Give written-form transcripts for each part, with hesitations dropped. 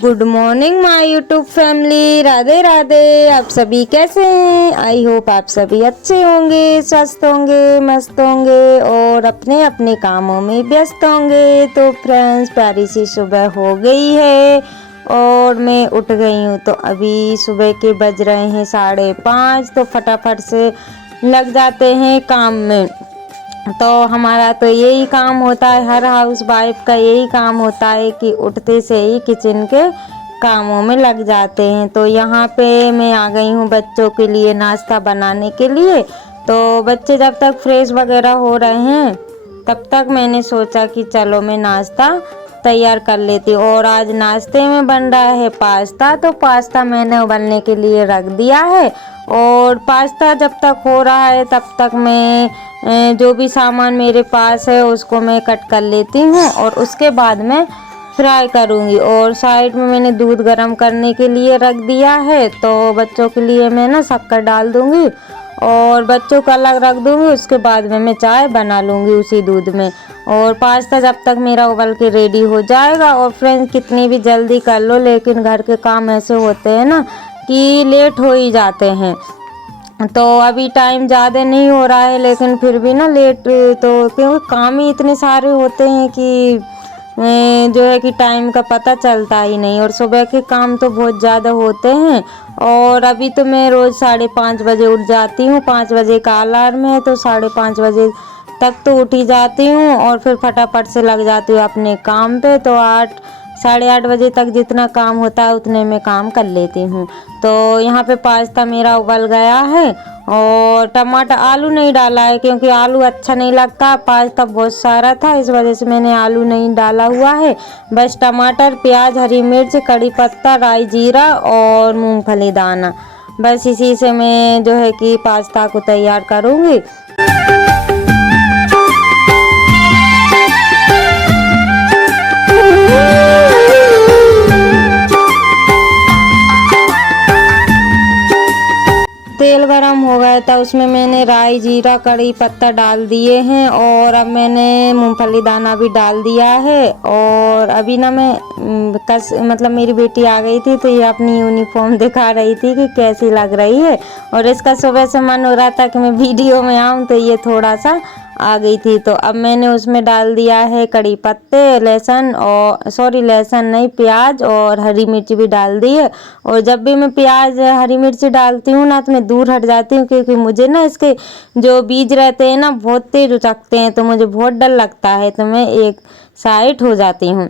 Good morning my YouTube family, Radhe Radhe. आप सभी कैसे हैं? आई होप आप सभी अच्छे होंगे, स्वस्थ होंगे, मस्त होंगे और अपने अपने कामों में व्यस्त होंगे। तो फ्रेंड्स, प्यारी सी सुबह हो गई है और मैं उठ गई हूँ। तो अभी सुबह के बज रहे हैं 5:30। तो फटाफट से लग जाते हैं काम में। तो हमारा तो यही काम होता है, हर हाउस वाइफ का यही काम होता है कि उठते से ही किचन के कामों में लग जाते हैं। तो यहाँ पे मैं आ गई हूँ बच्चों के लिए नाश्ता बनाने के लिए। तो बच्चे जब तक फ्रेश वगैरह हो रहे हैं तब तक मैंने सोचा कि चलो मैं नाश्ता तैयार कर लेती हूँ। और आज नाश्ते में बन रहा है पास्ता। तो पास्ता मैंने उबलने के लिए रख दिया है और पास्ता जब तक हो रहा है तब तक मैं जो भी सामान मेरे पास है उसको मैं कट कर लेती हूँ और उसके बाद मैं फ्राई करूँगी। और साइड में मैंने दूध गर्म करने के लिए रख दिया है। तो बच्चों के लिए मैं ना शक्कर डाल दूँगी और बच्चों का अलग रख दूँगी। उसके बाद में मैं चाय बना लूँगी उसी दूध में। और पास्ता जब तक मेरा उबल के रेडी हो जाएगा। और फ्रेंड्स, कितनी भी जल्दी कर लो लेकिन घर के काम ऐसे होते हैं ना कि लेट हो ही जाते हैं। तो अभी टाइम ज़्यादा नहीं हो रहा है लेकिन फिर भी ना लेट, तो क्योंकि काम ही इतने सारे होते हैं कि जो है कि टाइम का पता चलता ही नहीं। और सुबह के काम तो बहुत ज़्यादा होते हैं। और अभी तो मैं रोज़ 5:30 बजे उठ जाती हूँ। 5 बजे का अलार्म है तो 5:30 बजे तक तो उठ ही जाती हूँ और फिर फटाफट से लग जाती हूँ अपने काम पे। तो 8 साढ़े 8 बजे तक जितना काम होता है उतने में काम कर लेती हूँ। तो यहाँ पे पास्ता मेरा उबल गया है और टमाटर आलू नहीं डाला है क्योंकि आलू अच्छा नहीं लगता। पास्ता बहुत सारा था इस वजह से मैंने आलू नहीं डाला हुआ है। बस टमाटर, प्याज, हरी मिर्च, कड़ी पत्ता, राई, जीरा और मूंगफली दाना, बस इसी से मैं जो है कि पास्ता को तैयार करूँगी। तेल गरम हो गया था, उसमें मैंने राई, जीरा, कड़ी पत्ता डाल दिए हैं और अब मैंने मूंगफली दाना भी डाल दिया है। और अभी ना मैं मतलब मेरी बेटी आ गई थी तो ये अपनी यूनिफॉर्म दिखा रही थी कि कैसी लग रही है। और इसका सुबह से मन हो रहा था कि मैं वीडियो में आऊँ तो ये थोड़ा सा आ गई थी। तो अब मैंने उसमें डाल दिया है कड़ी पत्ते, लहसुन, और सॉरी लहसुन नहीं, प्याज और हरी मिर्च भी डाल दी है। और जब भी मैं प्याज हरी मिर्च डालती हूँ ना तो मैं दूर हट जाती हूँ क्योंकि मुझे ना इसके जो बीज रहते हैं ना बहुत तेज उचकते हैं तो मुझे बहुत डर लगता है। तो मैं एक साइड हो जाती हूँ।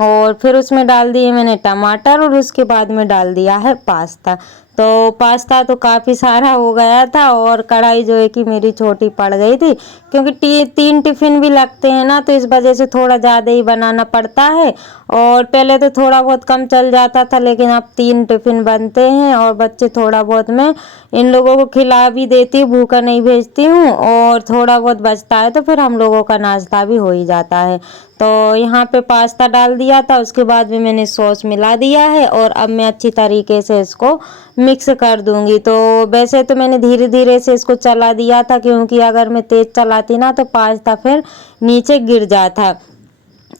और फिर उसमें डाल दिए मैंने टमाटर और उसके बाद में डाल दिया है पास्ता। तो पास्ता तो काफ़ी सारा हो गया था और कढ़ाई जो है कि मेरी छोटी पड़ गई थी क्योंकि 3 टिफ़िन भी लगते हैं ना तो इस वजह से थोड़ा ज़्यादा ही बनाना पड़ता है। और पहले तो थोड़ा बहुत कम चल जाता था लेकिन अब 3 टिफ़िन बनते हैं और बच्चे थोड़ा बहुत मैं इन लोगों को खिला भी देती हूँ, भूखा नहीं भेजती हूँ। और थोड़ा बहुत बचता है तो फिर हम लोगों का नाश्ता भी हो ही जाता है। तो यहाँ पे पास्ता डाल दिया था, उसके बाद में मैंने सॉस मिला दिया है और अब मैं अच्छी तरीके से इसको मिक्स कर दूंगी। तो वैसे तो मैंने धीरे धीरे से इसको चला दिया था क्योंकि अगर मैं तेज़ चलाती ना तो पास्ता फिर नीचे गिर जाता।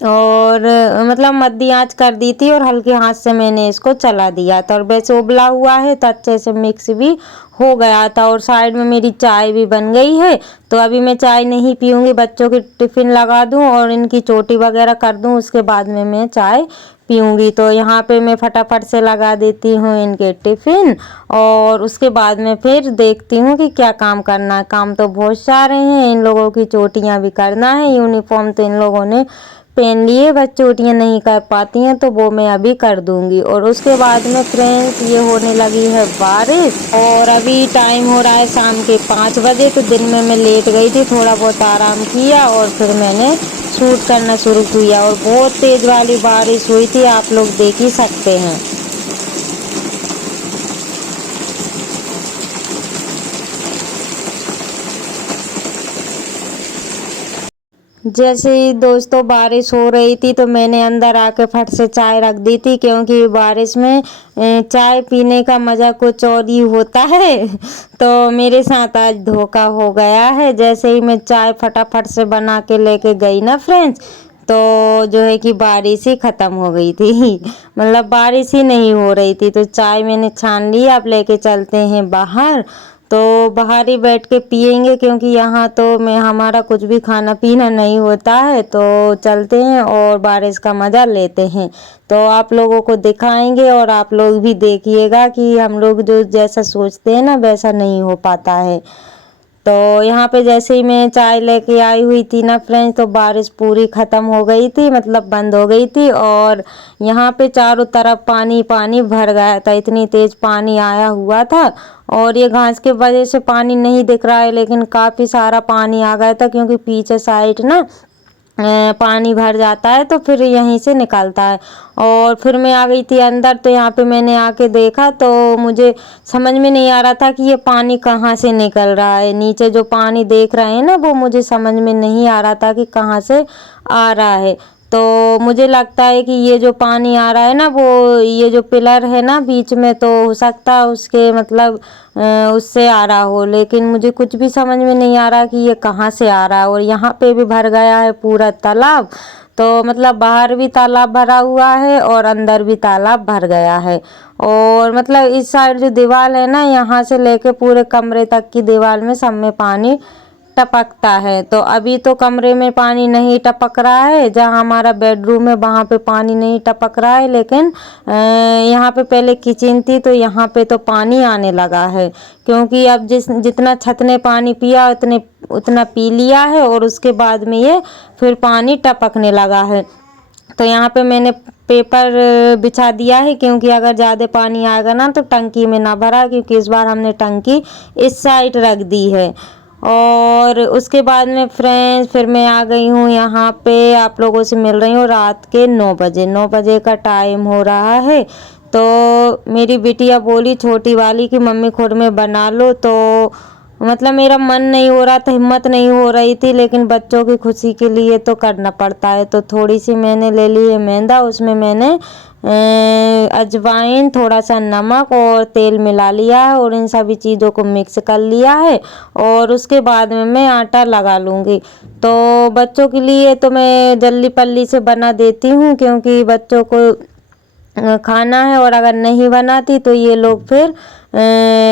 और मतलब मध्य आंच कर दी थी और हल्के हाथ से मैंने इसको चला दिया था। और वैसे उबला हुआ है तो अच्छे से मिक्स भी हो गया था। और साइड में मेरी चाय भी बन गई है। तो अभी मैं चाय नहीं पीऊँगी, बच्चों की टिफ़िन लगा दूँ और इनकी चोटी वगैरह कर दूँ, उसके बाद में मैं चाय पीऊँगी। तो यहाँ पे मैं फटाफट से लगा देती हूँ इनके टिफ़िन और उसके बाद में फिर देखती हूँ कि क्या काम करना है। काम तो बहुत सारे हैं, इन लोगों की चोटियाँ भी करना है, यूनिफॉर्म तो इन लोगों ने पहन लिए, बस चोटियाँ नहीं कर पाती हैं तो वो मैं अभी कर दूंगी। और उसके बाद में फ्रेंड्स ये होने लगी है बारिश और अभी टाइम हो रहा है शाम के 5 बजे। तो दिन में मैं लेट गई थी, थोड़ा बहुत आराम किया और फिर मैंने शूट करना शुरू किया। और बहुत तेज़ वाली बारिश हुई थी, आप लोग देख ही सकते हैं। जैसे ही दोस्तों बारिश हो रही थी तो मैंने अंदर आके फट से चाय रख दी थी, क्योंकि बारिश में चाय पीने का मज़ा कुछ और ही होता है। तो मेरे साथ आज धोखा हो गया है। जैसे ही मैं चाय फटाफट से बना के लेके गई ना फ्रेंड्स, तो जो है कि बारिश ही ख़त्म हो गई थी। मतलब बारिश ही नहीं हो रही थी। तो चाय मैंने छान ली, अब लेके चलते हैं बाहर। तो बाहर ही बैठ के पियेंगे, क्योंकि यहाँ तो मैं हमारा कुछ भी खाना पीना नहीं होता है। तो चलते हैं और बारिश का मज़ा लेते हैं। तो आप लोगों को दिखाएंगे और आप लोग भी देखिएगा कि हम लोग जो जैसा सोचते हैं ना वैसा नहीं हो पाता है। तो यहाँ पे जैसे ही मैं चाय लेके आई हुई थी ना फ्रेंड्स, तो बारिश पूरी ख़त्म हो गई थी, मतलब बंद हो गई थी। और यहाँ पे चारों तरफ पानी पानी भर गया था, इतनी तेज़ पानी आया हुआ था। और ये घास के वजह से पानी नहीं दिख रहा है, लेकिन काफ़ी सारा पानी आ गया था, क्योंकि पीछे साइड ना पानी भर जाता है तो फिर यहीं से निकलता है। और फिर मैं आ गई थी अंदर। तो यहाँ पे मैंने आके देखा तो मुझे समझ में नहीं आ रहा था कि ये पानी कहाँ से निकल रहा है। नीचे जो पानी देख रहे हैं ना, वो मुझे समझ में नहीं आ रहा था कि कहाँ से आ रहा है। तो मुझे लगता है कि ये जो पानी आ रहा है ना, वो ये जो पिलर है ना बीच में, तो हो सकता है उसके मतलब उससे आ रहा हो, लेकिन मुझे कुछ भी समझ में नहीं आ रहा कि ये कहाँ से आ रहा है। और यहाँ पे भी भर गया है पूरा तालाब। तो मतलब बाहर भी तालाब भरा हुआ है और अंदर भी तालाब भर गया है। और मतलब इस साइड जो दीवार है ना, यहाँ से लेके पूरे कमरे तक की दीवार में सब में पानी टपकता है। तो अभी तो कमरे में पानी नहीं टपक रहा है, जहाँ हमारा बेडरूम है वहाँ पे पानी नहीं टपक रहा है, लेकिन यहाँ पे पहले किचन थी तो यहाँ पे तो पानी आने लगा है। क्योंकि अब जितना छत ने पानी पिया उतना पी लिया है, और उसके बाद में ये फिर पानी टपकने लगा है। तो यहाँ पे मैंने पेपर बिछा दिया है, क्योंकि अगर ज़्यादा पानी आएगा ना तो टंकी में ना भरा, क्योंकि इस बार हमने टंकी इस साइड रख दी है। और उसके बाद में फ्रेंड्स फिर मैं आ गई हूँ यहाँ पे, आप लोगों से मिल रही हूँ रात के 9 बजे का टाइम हो रहा है। तो मेरी बिटिया बोली छोटी वाली कि मम्मी खुरमे बना लो। तो मतलब मेरा मन नहीं हो रहा था, हिम्मत नहीं हो रही थी, लेकिन बच्चों की खुशी के लिए तो करना पड़ता है। तो थोड़ी सी मैंने ले ली है मैदा, उसमें मैंने अजवाइन, थोड़ा सा नमक और तेल मिला लिया है, और इन सभी चीज़ों को मिक्स कर लिया है। और उसके बाद में मैं आटा लगा लूँगी। तो बच्चों के लिए तो मैं जल्दी पल्ली से बना देती हूँ, क्योंकि बच्चों को खाना है, और अगर नहीं बनाती तो ये लोग फिर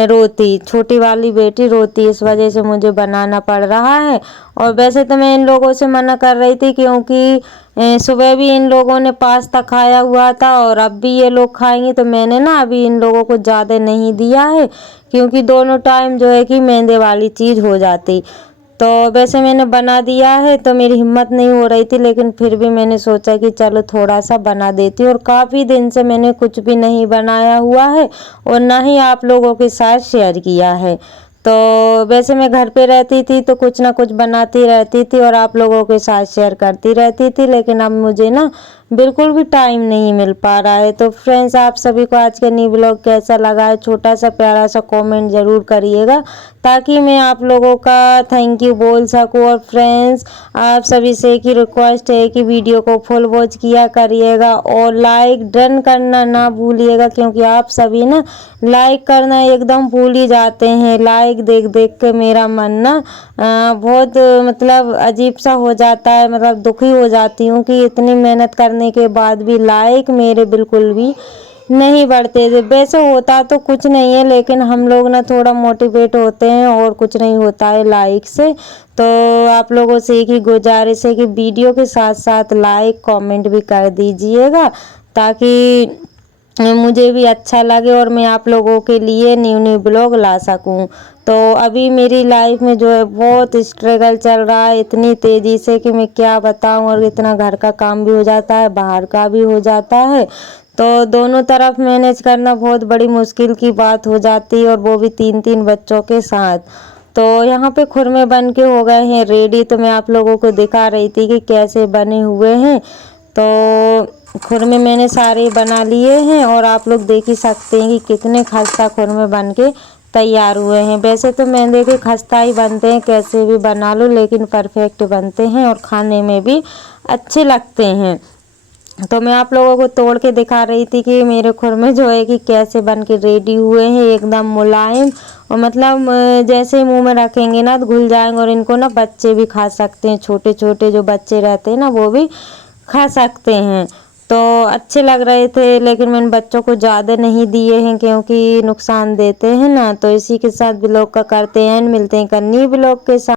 रोती, छोटी वाली बेटी रोती, इस वजह से मुझे बनाना पड़ रहा है। और वैसे तो मैं इन लोगों से मना कर रही थी, क्योंकि सुबह भी इन लोगों ने पास्ता खाया हुआ था और अब भी ये लोग खाएंगे। तो मैंने ना अभी इन लोगों को ज़्यादा नहीं दिया है, क्योंकि दोनों टाइम जो है कि मैदे वाली चीज़ हो जाती। तो वैसे मैंने बना दिया है, तो मेरी हिम्मत नहीं हो रही थी, लेकिन फिर भी मैंने सोचा कि चलो थोड़ा सा बना देती हूँ। और काफ़ी दिन से मैंने कुछ भी नहीं बनाया हुआ है, और ना ही आप लोगों के साथ शेयर किया है। तो वैसे मैं घर पे रहती थी तो कुछ ना कुछ बनाती रहती थी और आप लोगों के साथ शेयर करती रहती थी, लेकिन अब मुझे ना बिल्कुल भी टाइम नहीं मिल पा रहा है। तो फ्रेंड्स आप सभी को आज का न्यू ब्लॉग कैसा लगा है, छोटा सा प्यारा सा कमेंट ज़रूर करिएगा, ताकि मैं आप लोगों का थैंक यू बोल सकूं। और फ्रेंड्स आप सभी से एक ही रिक्वेस्ट है कि वीडियो को फुल वॉच किया करिएगा, और लाइक डन करना ना भूलिएगा, क्योंकि आप सभी ना लाइक करना एकदम भूल ही जाते हैं। लाइक देख देख के मेरा मन ना बहुत मतलब अजीब सा हो जाता है, मतलब दुखी हो जाती हूँ कि इतनी मेहनत करने के बाद भी लाइक मेरे बिल्कुल भी नहीं बढ़ते थे। वैसे होता तो कुछ नहीं है, लेकिन हम लोग ना थोड़ा मोटिवेट होते हैं, और कुछ नहीं होता है लाइक से। तो आप लोगों से एक ही गुजारिश है कि वीडियो के साथ साथ लाइक कमेंट भी कर दीजिएगा, ताकि मुझे भी अच्छा लगे और मैं आप लोगों के लिए न्यू न्यू ब्लॉग ला सकूं। तो अभी मेरी लाइफ में जो है बहुत स्ट्रगल चल रहा है इतनी तेज़ी से कि मैं क्या बताऊं। और इतना घर का काम भी हो जाता है, बाहर का भी हो जाता है, तो दोनों तरफ मैनेज करना बहुत बड़ी मुश्किल की बात हो जाती है, और वो भी 3-3 बच्चों के साथ। तो यहाँ पे खुरमे बन के हो गए हैं रेडी, तो मैं आप लोगों को दिखा रही थी कि कैसे बने हुए हैं। तो खुरमे मैंने सारे बना लिए हैं, और आप लोग देख ही सकते हैं कि कितने खस्ता खुरमे बन के तैयार हुए हैं। वैसे तो मैदे के खस्ता ही बनते हैं, कैसे भी बना लो, लेकिन परफेक्ट बनते हैं और खाने में भी अच्छे लगते हैं। तो मैं आप लोगों को तोड़ के दिखा रही थी कि मेरे खुरमे जो है कि कैसे बन के रेडी हुए हैं, एकदम मुलायम। और मतलब जैसे ही मुंह में रखेंगे ना तो घुल जाएंगे, और इनको ना बच्चे भी खा सकते हैं, छोटे छोटे जो बच्चे रहते हैं ना वो भी खा सकते हैं। तो अच्छे लग रहे थे, लेकिन मैंने बच्चों को ज़्यादा नहीं दिए हैं क्योंकि नुकसान देते हैं ना। तो इसी के साथ ब्लॉग का करते हैं, मिलते हैं एक अन्य ब्लॉग के साथ।